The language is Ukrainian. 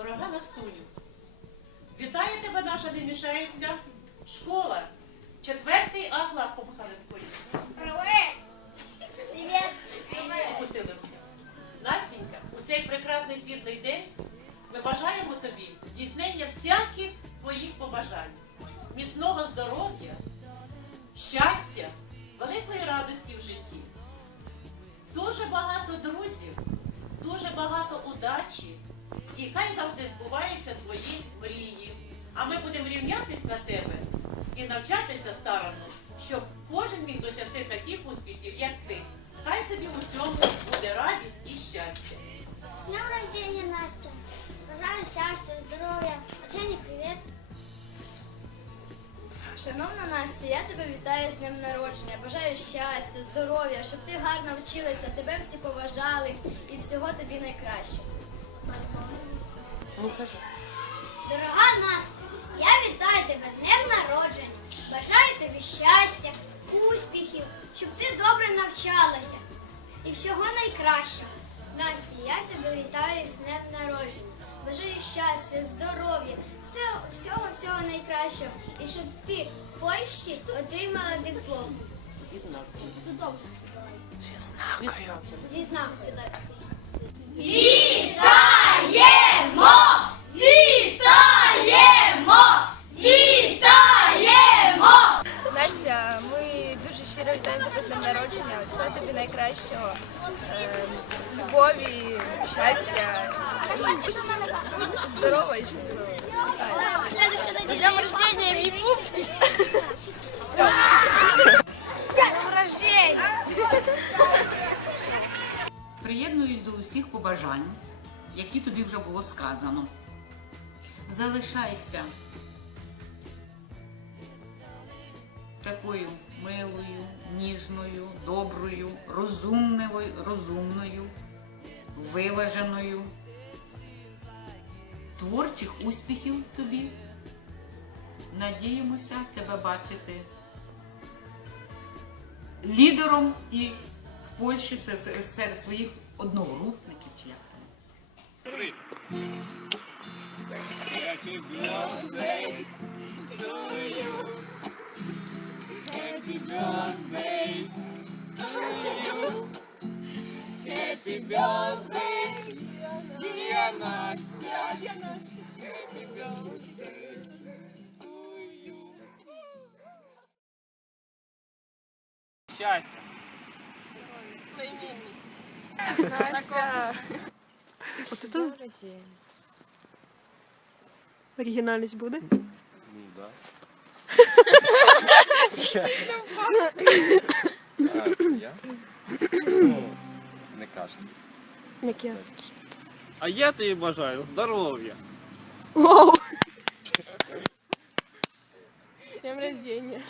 дорога Настуню, вітає тебе наша Демішаївська школа. Четвертий А клас помахали в колі. Привет! Привет! Опустили. Настінька, у цей прекрасний світлий день ми бажаємо тобі здійснення всяких твоїх побажань, міцного здоров'я, щастя, великої радості в житті. Дуже багато друзів, дуже багато удачі і хай завжди збуваються твої мрії. А ми будемо рівнятись на тебе і навчатися старанно, щоб кожен міг досягти таких успіхів, як ти. Хай тобі у всьому буде радість і щастя. С днем рождения, Настя! Желаю счастья, здоровья. А Жене привет! Шановна Настя, я тебе вітаю з днем народження. Бажаю щастя, здоров'я, щоб ти гарно вчилася, тебе всі поважали і всього тобі найкращого. Дорога Настя, я вітаю тебе з днем народження. Бажаю тобі щастя, успіхів, щоб ти добре навчалася і всього найкращого. Настя, я тебе вітаю з днем народження. Бажаю щастя, здоров'я, всього, всього, найкращого. І щоб ти в Польщі отримала диплом. Зі знакою. Вітаємо! Народження. Всього тобі найкращого. Е, любові, щастя і будь здорова і щаслива. З днем рождения, мій пупсик! Приєднуюсь до усіх побажань, які тобі вже було сказано. Залишайся такою милою, ніжною, доброю, розумною, виваженою. Творчих успіхів тобі. Надіємося тебе бачити лідером і в Польщі се- се- серед своїх одногрупників чи як там. Happy birthday to you. Happy birthday, dear Настя. Happy birthday. Счастье. Настя. Вот это оригінальність буде? Ну, да. А, це я? Ну, не кажу. Як я? А я тобі бажаю здоров'я. Вау! днем рождения.